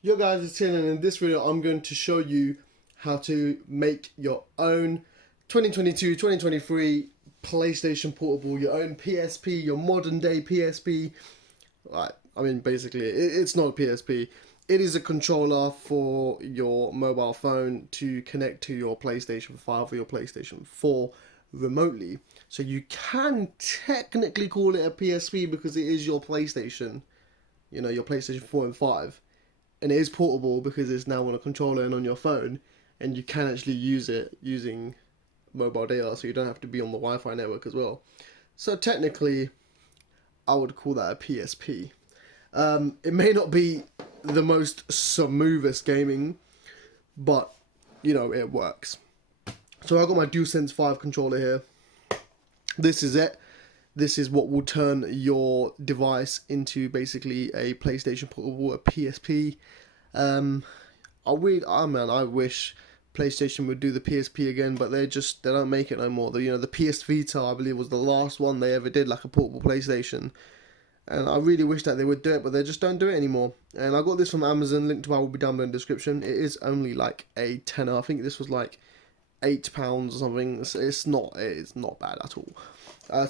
Yo guys, it's Tin, and in this video I'm going to show you how to make your own 2022-2023 PlayStation Portable, your own PSP, your modern day PSP. Right, I mean basically it's not a PSP. It is a controller for your mobile phone to connect to your PlayStation 5 or your PlayStation 4 remotely. So you can technically call it a PSP because it is your PlayStation, your PlayStation 4 and 5, and it is portable because it's now on a controller and on your phone, and you can actually use it using mobile data, so you don't have to be on the Wi-Fi network as well. So technically, I would call that a PSP. It may not be the most smoothest gaming, but it works. So I got my DualSense 5 controller here. This is it. This is what will turn your device into basically a PlayStation Portable, a PSP. I wish PlayStation would do the PSP again, but they don't make it no more. The PS Vita, I believe, was the last one they ever did, like a portable PlayStation. And I really wish that they would do it, but they just don't do it anymore. And I got this from Amazon. Link to it will be down below in the description. It is only like a tenner. I think this was like £8 or something. It's not bad at all.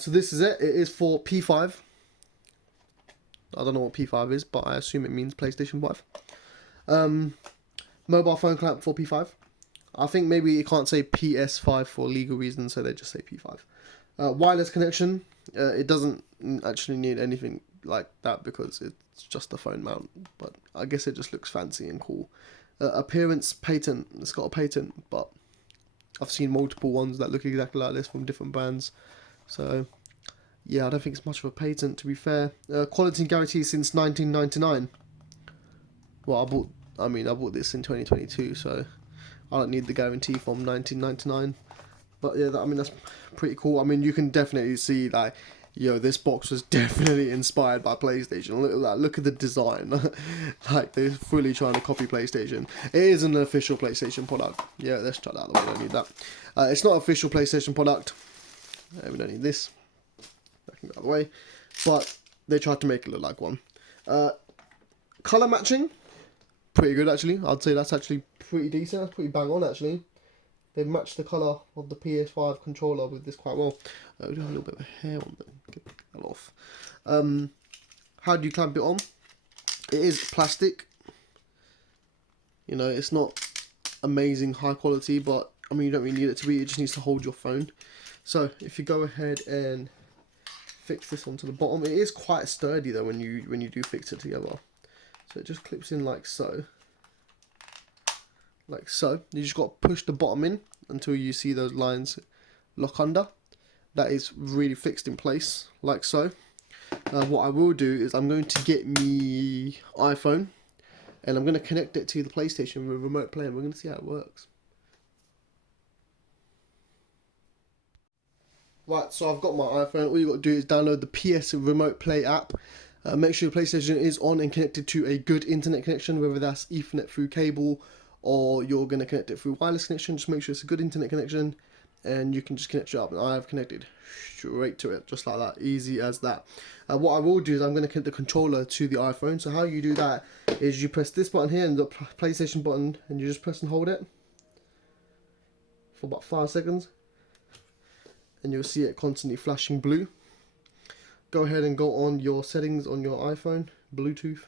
So this is it. It is for P5. I don't know what P5 is, but I assume it means PlayStation 5. Mobile phone clamp for P5. I think maybe you can't say PS5 for legal reasons, so they just say P5. Wireless connection. It doesn't actually need anything like that because it's just a phone mount, but I guess it just looks fancy and cool. Appearance patent. It's got a patent, but I've seen multiple ones that look exactly like this from different brands. So, yeah, I don't think it's much of a patent, to be fair. Quality guarantee since 1999. Well, I bought this in 2022, so I don't need the guarantee from 1999. But yeah, that's pretty cool. I mean, you can definitely see like, this box was definitely inspired by PlayStation. Look at that. Look at the design. Like, they're fully trying to copy PlayStation. It is an official PlayStation product. Yeah, let's try that out. We don't need that. It's not an official PlayStation product. We don't need this. That can go out of the way. But they tried to make it look like one. Colour matching. Pretty good, actually. I'd say that's actually pretty decent. That's pretty bang on, actually. They've matched the colour of the PS5 controller with this quite well. We do have a little bit of hair on them. Get that off. How do you clamp it on? It is plastic. It's not amazing high quality, but I mean, you don't really need it to be. It just needs to hold your phone. So if you go ahead and fix this onto the bottom, it is quite sturdy though when you do fix it together. So it just clips in like so. Like so. You just got to push the bottom in until you see those lines lock under. That is really fixed in place, like so. What I will do is I'm going to get me iPhone, and I'm going to connect it to the PlayStation with remote play, and we're going to see how it works. Right, so I've got my iPhone. All you got to do is download the PS Remote Play app. Make sure your PlayStation is on and connected to a good internet connection, whether that's Ethernet through cable or you're going to connect it through wireless connection. Just make sure it's a good internet connection, and you can just connect it up. And I have connected straight to it, just like that, easy as that. What I will do is I'm going to connect the controller to the iPhone. So how you do that is you press this button here and the PlayStation button, and you just press and hold it for about 5 seconds, and you'll see it constantly flashing blue. Go ahead and go on your settings on your iPhone, Bluetooth.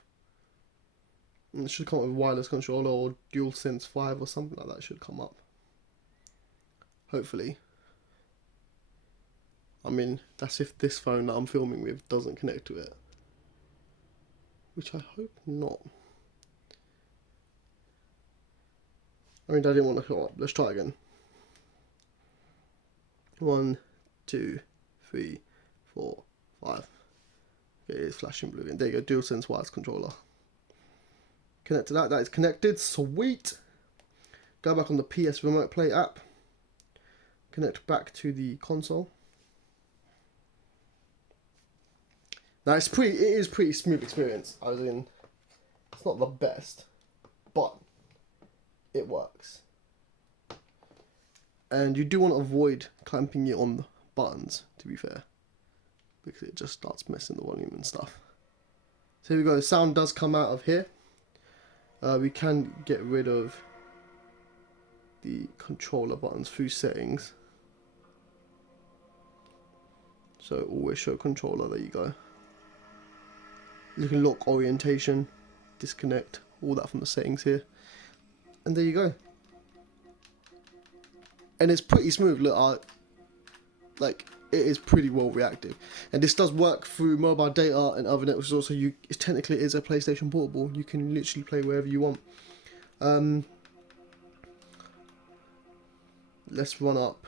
And it should come up with wireless controller or DualSense 5 or something like that should come up. Hopefully. I mean, that's if this phone that I'm filming with doesn't connect to it. Which I hope not. I mean, I didn't want to come up. Let's try again. 1, 2, 3, 4, 5. Okay, it's flashing blue. And there you go, DualSense wireless controller. Connect to that. That is connected. Sweet. Go back on the PS Remote Play app. Connect back to the console. Now it is pretty smooth experience. It's not the best, but it works. And you do want to avoid clamping it on the buttons, to be fair, because it just starts messing the volume and stuff. So here we go. Sound does come out of here. We can get rid of the controller buttons through settings. So always show controller, there you go. You can lock orientation, disconnect, all that from the settings here. And there you go. And it's pretty smooth, look, like it is pretty well reactive. And this does work through mobile data and other networks also. It technically is a PlayStation Portable. You can literally play wherever you want. Let's run up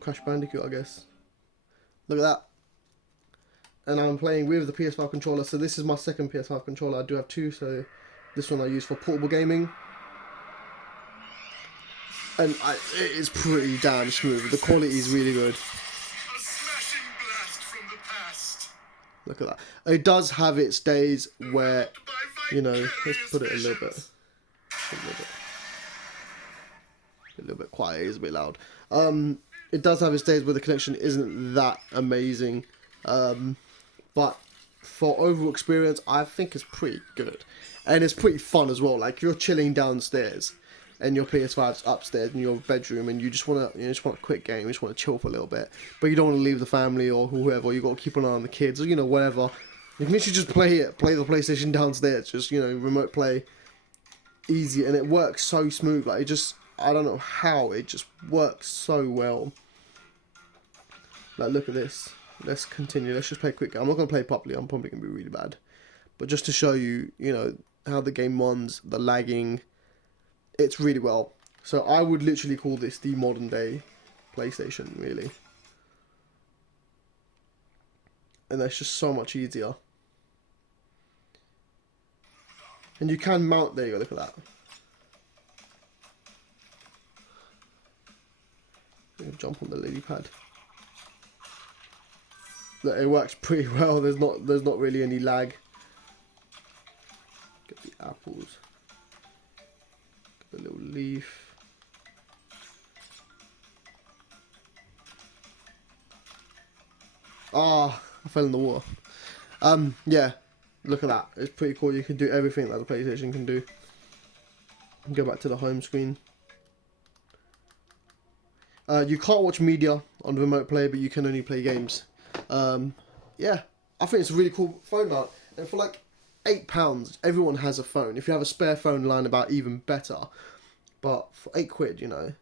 Crash Bandicoot, I guess. Look at that. And I'm playing with the PS5 controller. So this is my second PS5 controller. I do have two, so this one I use for portable gaming. And it is pretty damn smooth. The quality is really good. A smashing blast from the past. Look at that. It does have its days where, you know, let's put it a little bit quiet. It's a bit loud. It does have its days where the connection isn't that amazing, but for overall experience, I think it's pretty good, and it's pretty fun as well. Like you're chilling downstairs, and your PS5's upstairs in your bedroom, and you just want a quick game, you just want to chill for a little bit, but you don't want to leave the family or whoever. You got to keep an eye on the kids, or you know, whatever. You can literally just play the PlayStation downstairs, just, you know, remote play, easy, and it works so smooth. Like it just, I don't know how, it just works so well. Like look at this. Let's continue. Let's just play a quick game. I'm not going to play properly. I'm probably going to be really bad. But just to show you, you know, how the game runs, the lagging, it's really well. So I would literally call this the modern day PlayStation, really. And that's just so much easier. And you can mount, there you go, look at that. Jump on the lily pad. Look, it works pretty well. There's not really any lag. Get the apples. Get the little leaf. Ah, I fell in the water. Yeah, look at that. It's pretty cool. You can do everything that the PlayStation can do. Go back to the home screen. You can't watch media on the remote play, but you can only play games. Yeah, I think it's a really cool phone mount. And for like £8, everyone has a phone. If you have a spare phone lying about, even better. But for £8, you know,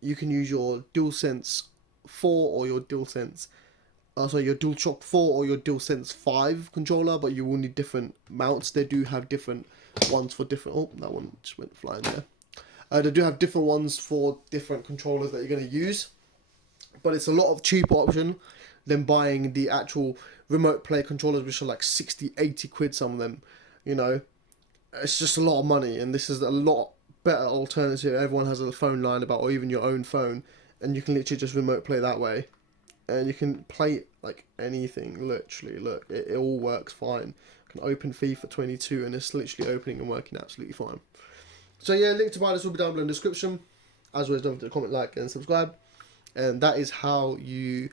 you can use your DualSense 4 or your DualSense, your DualShock 4 or your DualSense 5 controller, but you will need different mounts. They do have different ones for different. Oh, that one just went flying there. They do have different ones for different controllers that you're going to use, but it's a lot of cheaper option than buying the actual remote play controllers, which are like 60, 80 quid, some of them, you know. It's just a lot of money, and this is a lot better alternative. Everyone has a phone lying about, or even your own phone, and you can literally just remote play that way, and you can play like anything, literally. Look, it all works fine. I can open FIFA 22, and it's literally opening and working absolutely fine. So yeah, link to buy this will be down below in the description. As always, don't forget to comment, like, and subscribe. And that is how you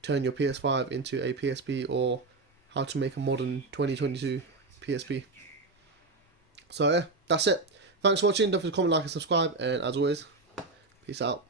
turn your PS5 into a PSP, or how to make a modern 2022 PSP. So yeah, that's it. Thanks for watching. Don't forget to comment, like, and subscribe. And as always, peace out.